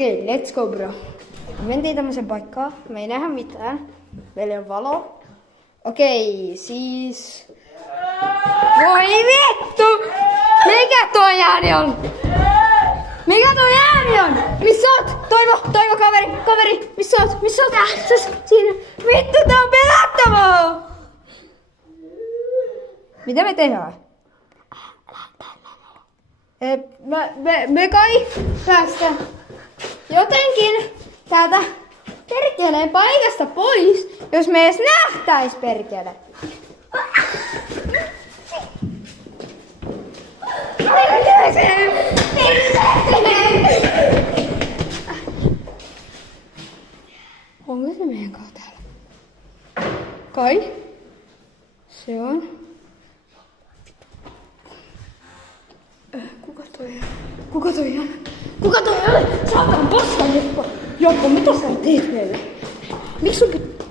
Okei, let's go bro. Me mentiin tämmöisen paikkaan. Me ei nähdä mitään. Meillä on valo. Okei, siis... Voi vittu! Mikä toi ääni on? Mikä toi ääni on? Missä oot? Toivo, kaveri! Missä oot? Siinä. Vittu, tää on pelottavaa! Mitä me tehdään? Me kai päästään jotenkin täältä perkeleen paikasta pois, jos me edes nähtäis perkele. Onko se meidän kanssa täällä? Kai? Se on. Kuka toi on? Saatan paskan Joppa! Joppa, mitä sä teet meille? Miksi sun pitää...